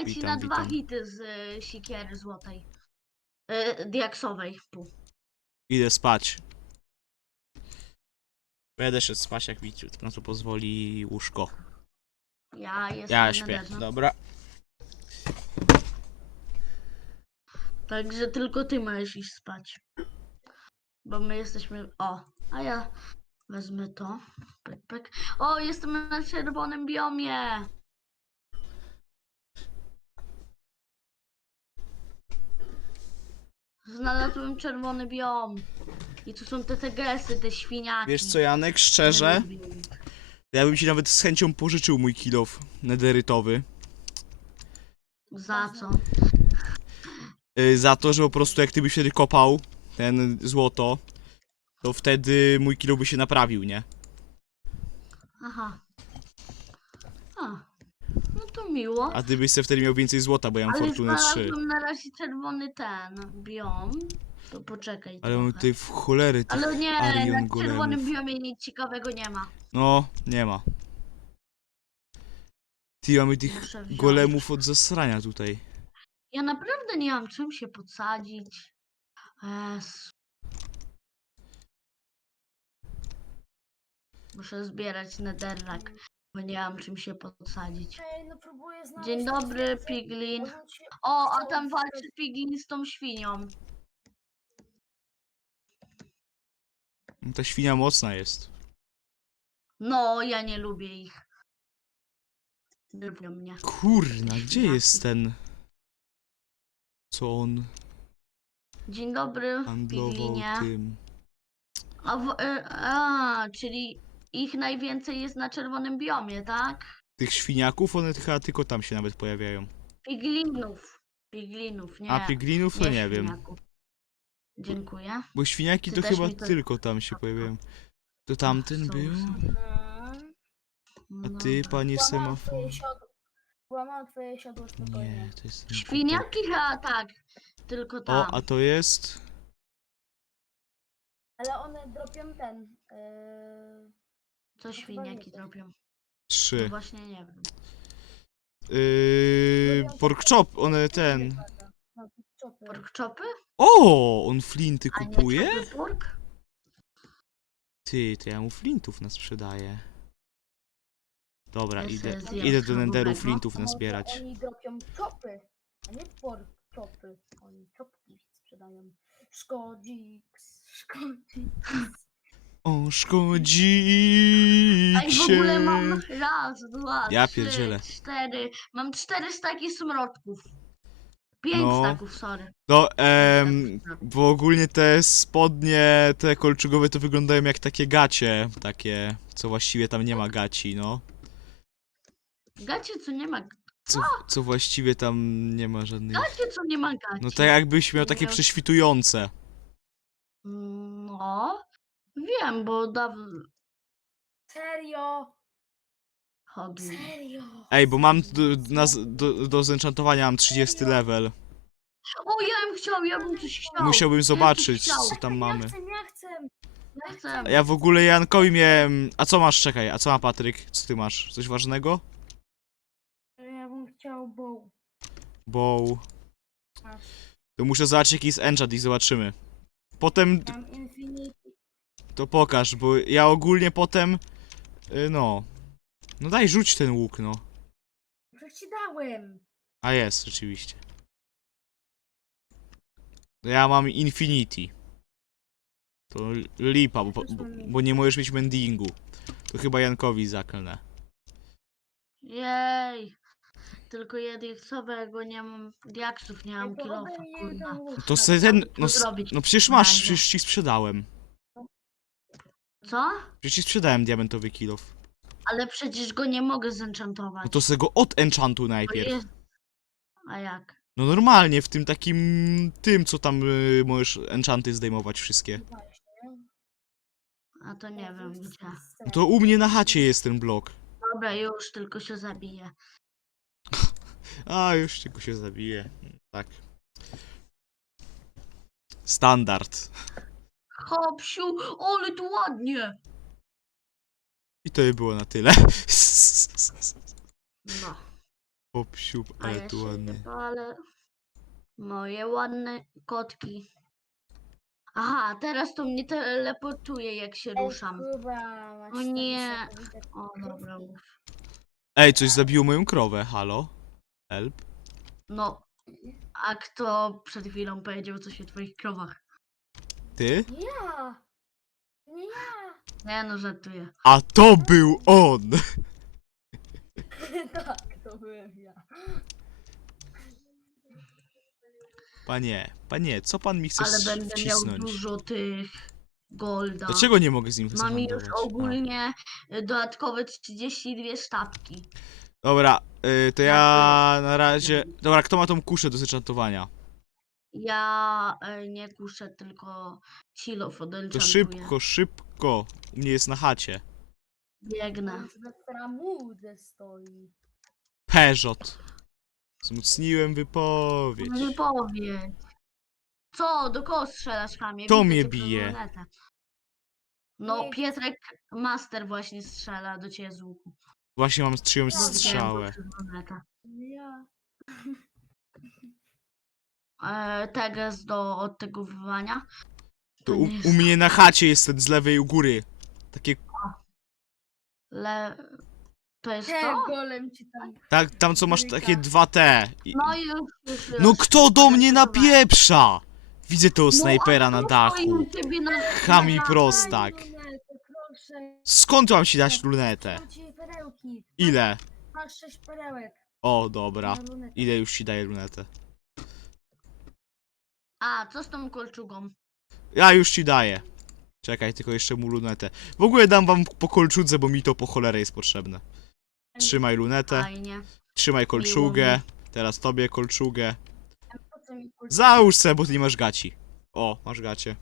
leci Witam, na dwa witam. hity z y, sikiery złotej. Y, diaksowej. Pu. Idę spać. Będę szedł spać, jak mi na to pozwoli łóżko. Ja jestem Ja śpię, nederze. dobra. Także tylko ty możesz iść spać. Bo my jesteśmy. O, a ja wezmę to. Pyk, pyk. O, jestem na czerwonym biomie. Znalazłem czerwony biom. I tu są te tegesy, te świniaki. Wiesz co, Janek, szczerze, ja bym ci nawet z chęcią pożyczył mój kilof nederytowy. Za co? Y, za to, że po prostu jak ty byś wtedy kopał ten złoto, to wtedy mój kilo by się naprawił, nie? Aha. To miło. A ty byś sobie wtedy miał więcej złota, bo ja mam Ale fortunę 3. znalazłem na razie czerwony ten biom. To poczekaj Ale mamy trochę. tutaj w cholery tych Ale nie, Arion na golemów. czerwonym biomie nic ciekawego nie ma. No, nie ma. Ty, mamy tych Muszę wziąć. golemów od zasrania tutaj. Ja naprawdę nie mam czym się podsadzić. Muszę zbierać netherrack, bo nie mam czym się podsadzić. Ej, no próbuję znaleźć... Dzień dobry, Piglin. Ci- O, a tam walczy Piglin z tą świnią. Ta świnia mocna jest. No, ja nie lubię ich. Lubią mnie. Kurna, gdzie jest ten... Co on Dzień dobry, handlował Piglinie. tym? A, w, e, a, czyli ich najwięcej jest na czerwonym biomie, tak? Tych świniaków, one chyba tylko tam się nawet pojawiają. Piglinów. Piglinów, nie. A piglinów to nie, wiem. świniaków. Dziękuję. Bo świniaki Ty to też chyba mi to- tylko tam się pojawiają. To tamten są, był? są. A No. ty, panie Łamałam semafor? twoje siodło. Łamałam twoje siodło spokojnie. Nie, to jest ten Świniaki chyba tak. Tylko O, tam. a to jest... Ale one dropią ten... Yy... Co świniaki wiecie. robią? No Trzy. właśnie nie wiem. Yy, pork chop, one ten... No. Pork chopy? O, on flinty A nie kupuje? chopy pork? Ty, to ja mu flintów na sprzedaję. Dobra, Ja idę, sobie zjem idę do schabowego. Nenderu flintów A może nazbierać. Oni dropią czopy, a nie pork czopy. Oni czopki sprzedają. Szkodziks, szkodziks. O, szkodzik Ej, w się. ogóle mam raz, dwa, Ja trzy, pierdzielę. cztery. Mam cztery staki smrodków. Pięć No. staków, sorry. No, em, bo ogólnie te spodnie, te kolczygowe to wyglądają jak takie gacie, takie, co właściwie tam nie ma gaci, no. Gacie, co nie ma. Co, co właściwie tam nie ma żadnych... Gacie, co nie ma gaci. No tak jakbyś miał takie prześwitujące. No, wiem, bo dawno Serio, chodzi. serio. Ej, bo mam do, na, z- do, do zenchantowania mam 30 level. O, ja bym chciał, ja bym coś chciał. Musiałbym zobaczyć, chciał. co tam Ja mamy. chcę, ja chcę. Ja chcę. Ja w ogóle Jankowi miałem... A co masz, czekaj, a co ma Patryk? Co ty masz? Coś ważnego? Ja bym chciał bow. Bo... A. To muszę zobaczyć jaki jest enchant i zobaczymy. Potem Mam. To pokaż, bo ja ogólnie potem... y, No... No daj, rzuć ten łuk, no. Już ci dałem. A jest, rzeczywiście. Ja mam Infinity. To lipa, bo, bo, bo nie możesz mieć mendingu. To chyba Jankowi zaklnę. Jej. Tylko jedynksowego nie mam diaksów, nie mam Ej, to mi kurwa. ten łuk. To sobie ten... Co No, s- zrobić? no przecież masz, Razie. przecież ci sprzedałem. Co? Przecież ci sprzedałem diamentowy kilof. Ale przecież go nie mogę zenchantować. No to sobie go od enchantu Bo najpierw. jest... A jak? No normalnie, w tym takim... Tym, co tam y, możesz enchanty zdejmować wszystkie. A to nie wiem gdzie. No to u mnie na chacie jest ten blok. Dobra, już tylko się zabiję. A, już tylko się zabije. Tak. Standard. Hopsiu, ale tu ładnie. I to by było na tyle. No. Hop, siup, A ale ja tu się ładnie. wypalę. Moje ładne kotki. Aha, teraz to mnie teleportuje, jak się ruszam. Kuba, masz O tam nie. niesamowite O, dobra. mów. Ej, coś zabiło moją krowę, halo? Help? No, a kto przed chwilą powiedział coś o twoich krowach? Ty? Ja! Nie ja! Nie no, żartuję. A to był on! tak, to byłem ja. Panie, panie, co pan mi chce Ale będę miał wcisnąć? dużo tych golda. Dlaczego nie mogę z nim Mam już zahandlować? Ogólnie y, dodatkowe 32 sztabki. Dobra, y, to ja na razie... Dobra, kto ma tą kuszę do zechantowania? Ja y, nie kuszę, tylko kilof To szybko, szybko. U mnie jest na chacie. Biegnę. Już we framudę stoi. Peugeot. Wzmocniłem wypowiedź. Wypowiedź. Co? Do kogo strzelasz, chamie? To Widzę mnie cię przez bije. lunetę. No, Nie. Pietrek Master właśnie strzela do ciebie z łuku. Właśnie mam Widziałem go strzałę. przez lunetę. Ja. E, teges do odtegowywania. To To u, u mnie na chacie jest ten z lewej u góry. Takie, Le... To jest Te to? golem ci tam. tak, tam co masz takie dwa T. I, No już, już, już. no kto do mnie napieprza? Widzę tego No, snajpera na dachu. Chami prostak. Proszę. Skąd mam ci dać lunetę? Mam ci perełki. Ile? Masz sześć perełek. O, dobra. na lunetę. Ile już ci daję lunetę? A, co z tą kolczugą? Ja już ci daję. Czekaj, tylko jeszcze mu lunetę. W ogóle dam wam po kolczudze, bo mi to po cholerę jest potrzebne. Trzymaj lunetę, Fajnie. trzymaj kolczugę. Teraz tobie kolczugę. Po co mi kultura? Załóż se, bo ty nie masz gaci. O, masz gacie.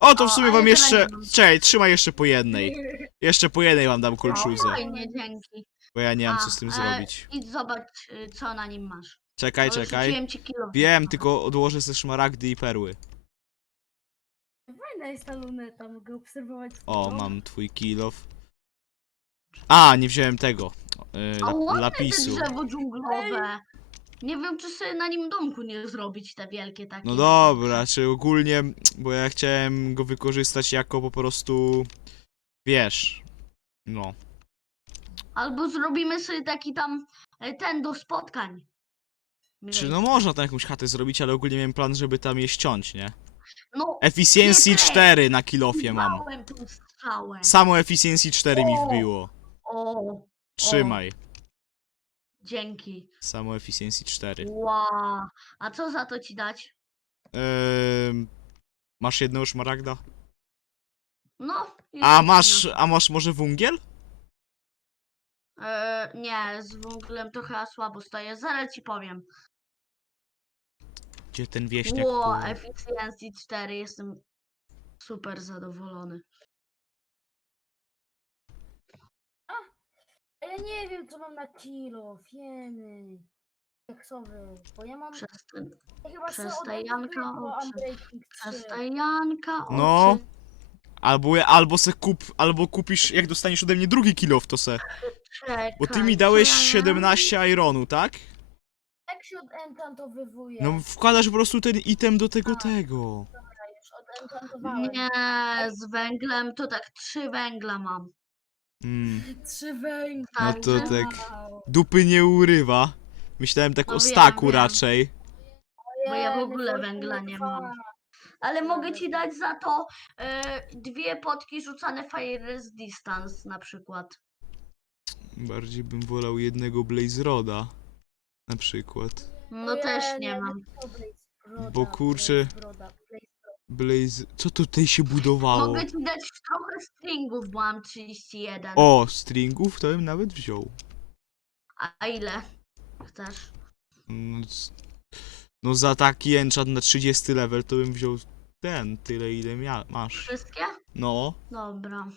O, to w O, sumie wam jeszcze... teraz nie mam. Czekaj, trzymaj jeszcze po jednej. Jeszcze po jednej wam dam O, kolczudze. fajnie, dzięki. Bo ja nie mam co z tym e, zrobić. Idź zobacz, y, co na nim masz. Czekaj, czekaj. rzuciłem ci kilo. Wiem, tylko odłożę ze szmaragdy i perły. Fajna jest ta luneta, mogę obserwować. O, mam twój kilof. A, nie wziąłem tego. Yy, A la, ładne lapisu. te drzewo dżunglowe. Nie wiem, czy sobie na nim domku nie zrobić te wielkie takie. No dobra, czy ogólnie, bo ja chciałem go wykorzystać jako po prostu, wiesz, no. Albo zrobimy sobie taki tam, e, ten do spotkań. Czy no można tam jakąś chatę zrobić, ale ogólnie miałem plan, żeby tam je ściąć, nie? No, Efficiency Pietrek! 4 na kilofie mam. Małem tą strzałę. Samo Efficiency 4 mi wbiło. O, Trzymaj. dzięki. Samo Efficiency 4. Wow. A co za to ci dać? Ehm, masz jednego szmaragda? No. A masz, a masz może wungiel? E, nie, z węglem to chyba słabo stoję. Zaraz ci powiem. Gdzie ten wieśniak? Ło, Efficiency 4, jestem super zadowolony. A ja nie wiem, co mam na kilo. Fieny. Teksowy. Bo ja mam. Przez, ten, Ja chyba przez te Janka, przez- Unbreaking przez 3. te Janka oczy. No. Albo, albo se kup, albo kupisz, jak dostaniesz ode mnie drugi kilof, to se. Czekaj, Bo ty mi dałeś ja miałem? 17 ironu, tak? Się odenchantowywuje? No wkładasz po prostu ten item do tego tego. Już odenchantowałem. Nie, z węglem to tak trzy węgla mam. Mm, Trzy węgle. no to tak Wow. dupy nie urywa. Myślałem tak No o wiem, staku wiem. raczej. Bo ja w ogóle węgla nie mam. Ale mogę ci dać za to e, dwie potki rzucane Fire Distance na przykład. Bardziej bym wolał jednego Blaze Roda. Na przykład. No Ojej, też nie nie mam. Blaze Broda, Bo kurczę- Blaze Broda, Blaze Blaze... Co tutaj się budowało? Mogę ci dać trochę stringów, bo mam 31. O, stringów to bym nawet wziął. A, ile chcesz? No, no za taki enchant na 30 level to bym wziął ten, tyle ile mia- masz. Wszystkie? No. Dobra.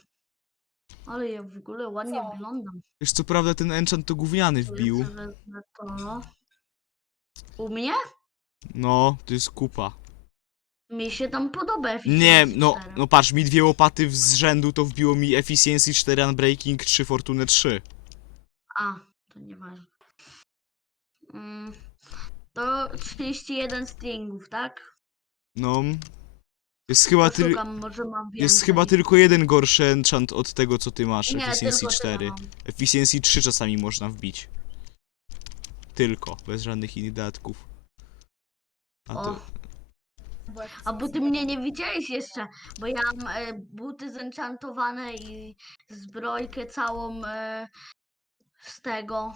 Ale ja w ogóle ładnie Co? wyglądam. Wiesz co prawda ten enchant to gówniany wbił. Wezmę to. U mnie? No, to jest kupa. Mi się tam podoba Nie, Efficiency no, 4. no patrz, mi dwie łopaty z rzędu to wbiło mi Efficiency 4 Unbreaking 3 Fortune 3. A, to nieważne. Mm, to 31 stringów, tak? No. Jest chyba, tyl... Poszukam, może mam więcej. jest chyba tylko jeden gorszy enchant od tego, co ty masz. Nie, Efficiency tylko 4. tyle mam. Efficiency 3 czasami można wbić. Tylko, bez żadnych innych dodatków. A O, to... A bo ty mnie nie widziałeś jeszcze, bo ja mam e, buty zenchantowane i zbrojkę całą e, z tego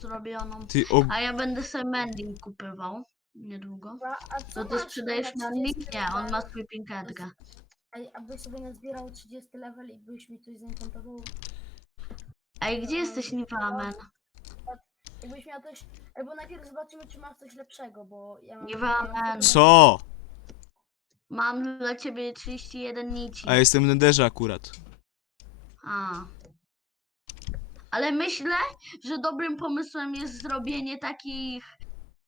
zrobioną. Ty. A ja będę sobie mending kupywał niedługo. A, a co To ty masz sprzedajesz na? 30 Nie, on ma level? sweeping edge. Ej, abyś sobie nazbierał 30 level i byś mi coś zaenkantował. Ej, gdzie jesteś Niwamen? Jakbyś miał coś. Albo najpierw zobaczymy, czy masz coś lepszego, bo ja mam. Nie ja mam Co? Mam dla ciebie 31 nici. A jestem w Netherze akurat. A. Ale myślę, że dobrym pomysłem jest zrobienie takich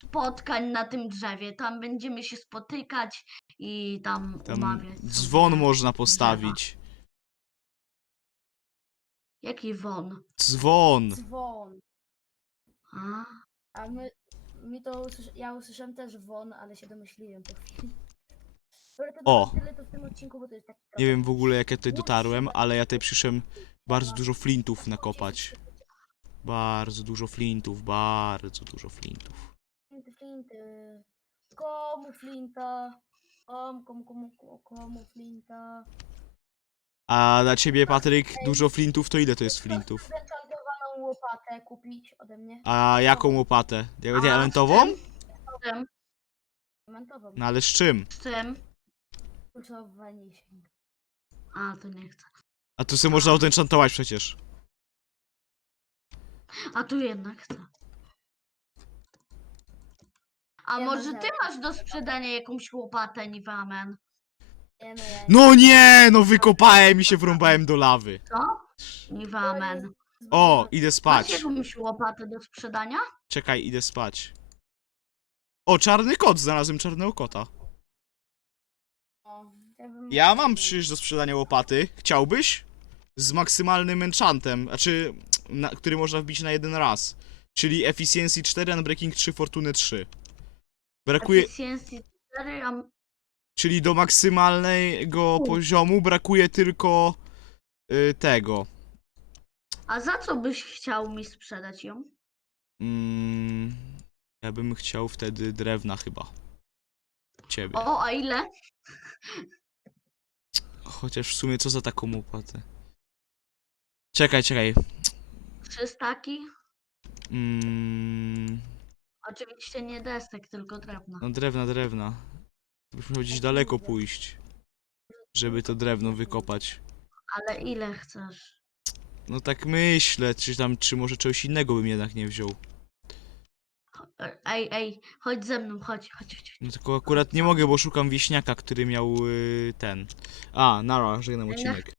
spotkań na tym drzewie. Tam będziemy się spotykać i tam, Tam umawiać. sobie. dzwon można postawić. Jaki won? Dzwon. Dzwon. A? A my. Mi to usłysz... Ja usłyszałem też won, ale się domyśliłem po chwili. Dobra, to O. Tyle to w tym odcinku, bo to jest taki. Nie wiem w ogóle jak ja tutaj dotarłem, ale ja tutaj przyszłem bardzo dużo flintów nakopać. Bardzo dużo flintów, bardzo dużo flintów. Flinty. Komu flinta? Komu, komu, komu, komu, komu flinta? A dla ciebie, Patryk, dużo flintów, to ile to jest flintów? Zenchantowaną łopatę kupić ode mnie. A jaką łopatę? A, Diamentową? Z czym? Diamentową. No ale z czym? Z czym? Pulsowanie się. A, to nie chcę. A tu sobie można odenchantować przecież. A tu jednak chcę. A Ja może mam ty masz do sprzedania jakąś łopatę, Niwamen? Nie, no ja No nie, no wykopałem i się wrąbałem do lawy. Co? Niwamen. O, idę Masz spać. jakąś łopatę do sprzedania? Czekaj, idę spać. O, czarny kot, znalazłem czarnego kota. No, ja bym- Ja mam przecież do sprzedania łopaty. Chciałbyś? Z maksymalnym enchantem, znaczy, na, który można wbić na jeden raz. Czyli Efficiency 4, Unbreaking 3, Fortuny 3. Brakuje, Efficiency 4, a czyli do maksymalnego poziomu brakuje tylko y, tego. A za co byś chciał mi sprzedać ją? Mm, ja bym chciał wtedy drewna chyba. Ciebie. O, a ile? Chociaż w sumie co za taką łopatę? Czekaj, czekaj. Trzy staki? Mm, Oczywiście nie desek, tylko drewno. no drewna, drewna. Byś musiał gdzieś daleko pójść, żeby to drewno wykopać. Ale ile chcesz? No tak myślę, czy tam, czy może czegoś innego bym jednak nie wziął. Ej, ej, chodź ze mną, chodź, chodź, chodź. No tylko akurat nie mogę, bo szukam wieśniaka, który miał y, ten. A, nara, żegnam odcinek.